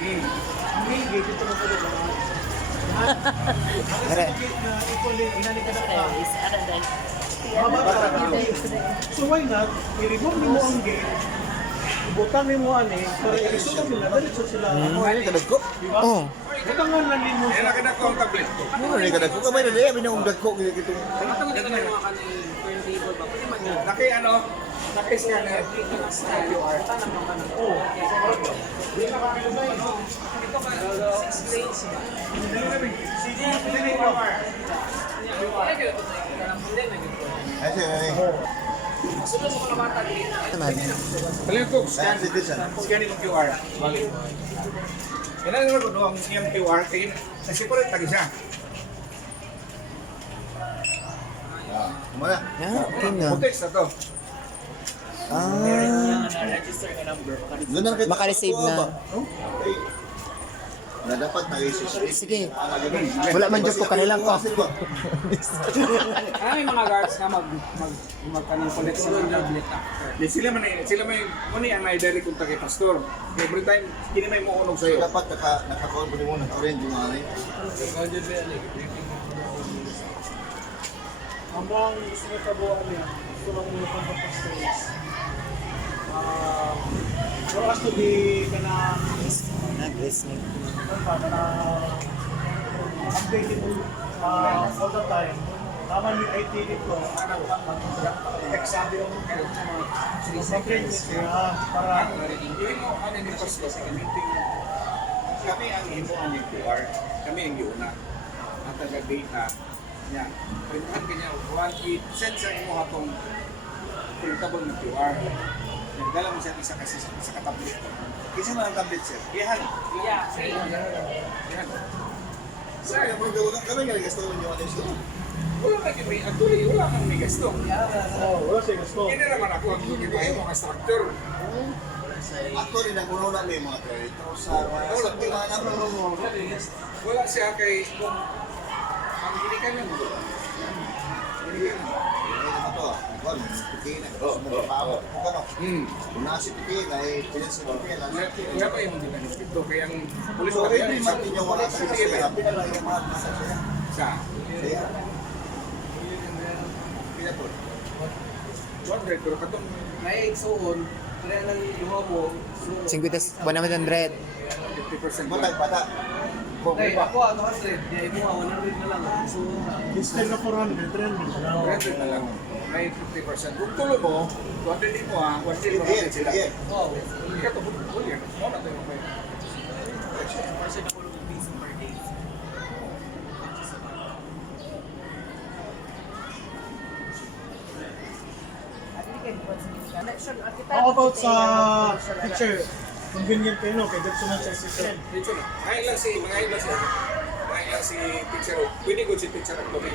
Ang main gate, ito na sa lahat. Ang sa gate na equally, inani ka na pa. So why not, i-remove mo ang gate, butang mo ani, para i-resolve nila, diretso sila. Ano ka dagko? Diba? Oo. Butang nga lang din mo. Yan ang kinako ang tablet. Ano ka dagko? Kamay na diyan, binong dagko gitu. Naki ano? Naki scanner. QR. Oo. Ay, sige. Kalian ko, scan Saan citizen? scan yung QR. Balik. Yan ang naman ko ang yung QR. Kasi ko rin tagi siya. Kumana. Okay na. Text na to. Doon na kita. Maka-receive na. Na dapat na-receive. Sige. Wala man dyan po kanilang ko. May mga guards na magkanong collect sila ng tablet after. Di sila man muni ang na-direct kung kay pastor. Every time kini may muunog sa iyo. Dapat naka-call mo muna. Orange yung ano. Hanggang gusto mo tabuan yan, gusto lang muna pang kapastos. For us to be Nag-listening. updated all the time. Naman yung IT dito, exam yung mag-print para Hindi mo ano ni pastor sa meeting. Kami ang imo ang QR. Kami ang giuna. At taga-data niya. Printahan kanya, send sa imo hatong printable na QR. Nagdala mo siya isa kasi sa katablet. Kasi man ang tablet sir. Iyan. Sir, kami nga gusto mo yung ano ito. Wala ka may actually wala kang may gasto. wala siya gusto. Hindi naman ako ang gibayo mga structure. Ako rin ang uno na may mga kreator sa Wala siya kay kung ang ginikan lang mo. Kung nasa pitin ay pinasipitin lang. Kaya pa yung ginikan ito kaya ang pulis So, pa every kaya month ninyo wala sa kasi sa Kaya po. 100 pero katong Naigsoon, kaya lang yung mo. 100. 50% Matag bata. Ay, ako 200, kaya mo 100 na lang. So, Instead na 400, 300 na. 100 na lang. May 50%. Kung tulo mo, 200 din mo ha, 100 mo Sige, sila. sige. Hindi ka to bully. Mo na tayo may. How about sa teacher? Convenient kayo, no? Kaya dito naman sa system. Dito na. Mga ilang si teacher. Pwede ko si teacher ang lobby.